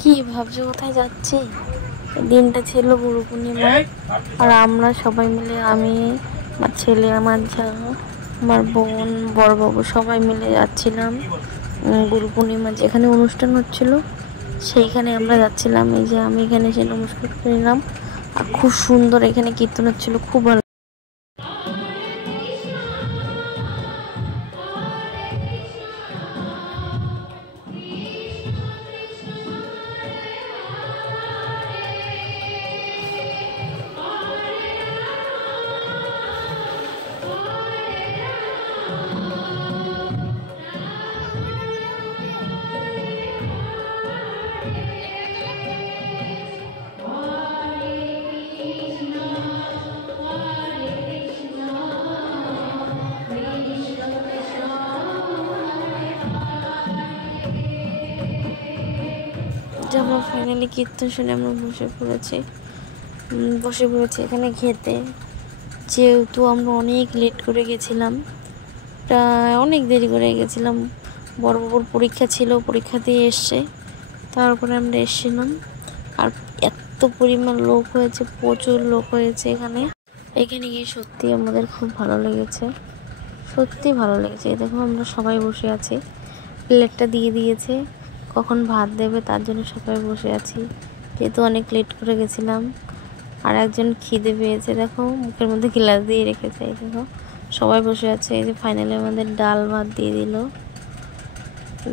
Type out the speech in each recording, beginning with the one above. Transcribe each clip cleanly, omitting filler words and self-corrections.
কি ভাবছো কোথায় যাচ্ছি? দিনটা ছিল গুরু পূর্ণিমা, আর আমরা সবাই মিলে, আমি, আমার ছেলে, আমার যা, আমার বোন, বড়বাবু সবাই মিলে যাচ্ছিলাম গুরু পূর্ণিমা যেখানে অনুষ্ঠান হচ্ছিল সেইখানে আমরা যাচ্ছিলাম। এই যে আমি এখানে এসে নমস্কার করে নিলাম, আর খুব সুন্দর এখানে কীর্তন হচ্ছিল, খুব ভালো। যে আমরা ফাইনালি কীর্তন শুনে আমরা বসে পড়েছি এখানে খেতে। যেহেতু আমরা অনেক লেট করে গেছিলাম, প্রায় অনেক দেরি করে গেছিলাম, বড়বাবুর পরীক্ষা ছিল, পরীক্ষা দিয়ে এসছে, তারপরে আমরা এসেছিলাম। আর এত পরিমাণ লোক হয়েছে, প্রচুর লোক হয়েছে এখানে গিয়ে সত্যি আমাদের খুব ভালো লেগেছে, সত্যি ভালো লেগেছে। এই দেখো আমরা সবাই বসে আছি, প্লেটটা দিয়ে দিয়েছে, কখন ভাত দেবে তার জন্য সবাই বসে আছি, যেহেতু অনেক লেট করে গেছিলাম। আর একজন খিদে পেয়েছে, দেখো মুখের মধ্যে গ্লাস দিয়ে রেখেছে। এই দেখো সবাই বসে আছে। এই যে ফাইনালি আমাদের ডাল ভাত দিয়ে দিল।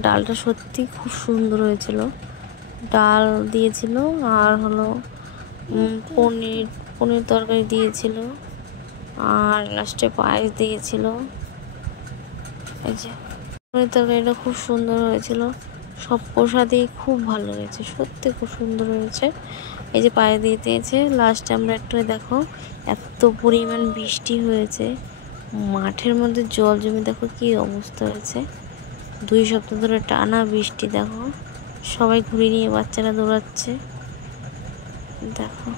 ডালটা সত্যি খুব সুন্দর হয়েছিল, ডাল দিয়েছিল, আর হলো পনির তরকারি দিয়েছিল, আর লাস্টে পায়েস দিয়েছিল। এই যে পনির তরকারিটা খুব সুন্দর হয়েছিল, সব প্রসাদই খুব ভালো হয়েছে, সত্যি খুব সুন্দর হয়েছে। এই যে পায়ে দিয়ে দিয়েছে। লাস্টে আমরা একটু দেখো এত পরিমাণ বৃষ্টি হয়েছে, মাঠের মধ্যে জল জমে দেখো কি অবস্থা হয়েছে। 2 সপ্তাহ ধরে টানা বৃষ্টি, দেখো সবাই ঘুরে নিয়ে বাচ্চারা দৌড়াচ্ছে, দেখো।